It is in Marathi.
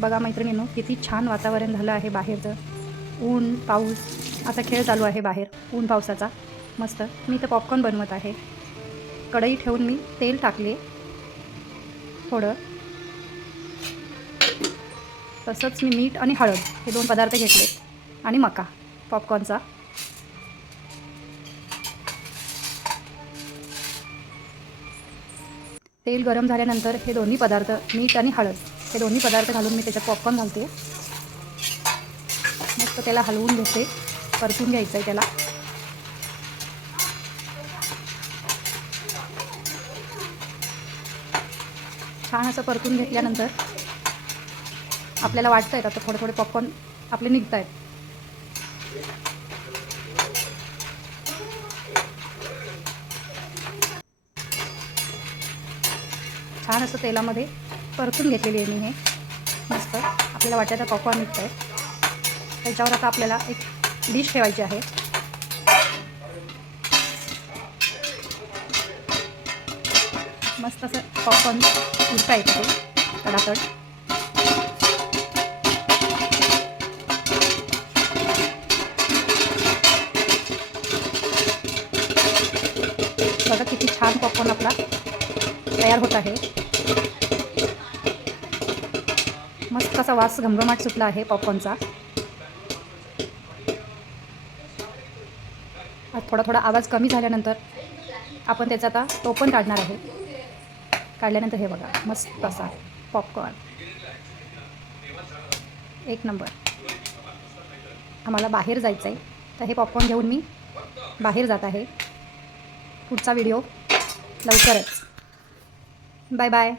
बघा मैत्रिणींनो, किती छान वातावरण झालं आहे बाहेरचं. ऊन पाऊस असा खेळ चालू आहे बाहेर, ऊन पावसाचा. मस्त मी इथं पॉपकॉर्न बनवत आहे. कढई ठेवून मी तेल टाकले थोडं, तसंच मी मीठ आणि हळद हे 2 पदार्थ घेतले आणि मका पॉपकॉर्नचा. तेल गरम झाल्यानंतर हे दोन्ही पदार्थ, मीठ आणि हळद हे दोन्ही पदार्थ घालून मी त्याच्यात पॉपकॉर्न घालते. मस्त त्याला हलवून घेते, परतून घ्यायचं आहे त्याला. छान असं परतून घेतल्यानंतर आपल्याला वाटतं आहे आता थोडे थोडे पॉपकॉर्न आपले निघत आहेत. छान असं तेलामध्ये परतून घेतलेली आहे मी हे. मस्त आपल्याला वाटतं पॉपकॉर्न निघत आहे. त्याच्यावर आता आपल्याला एक डिश ठेवायची आहे. मस्त असं पॉपकॉर्न उडता येतं ते तडातड. बघा किती छान पॉपकॉर्न आपला तयार होत आहे. मस्त असा वास घमघमाट सुटला आहे पॉपकॉर्नचा. थोडा थोडा आवाज कमी झाल्यानंतर आपण त्याचा आता टोपण काढणार आहे. काढल्यानंतर हे बघा मस्त असा पॉपकॉर्न, एक नंबर. आम्हाला बाहेर जायचं आहे, तर हे पॉपकॉर्न घेऊन मी बाहेर जात आहे. पुढचा व्हिडिओ लवकरच. Bye bye.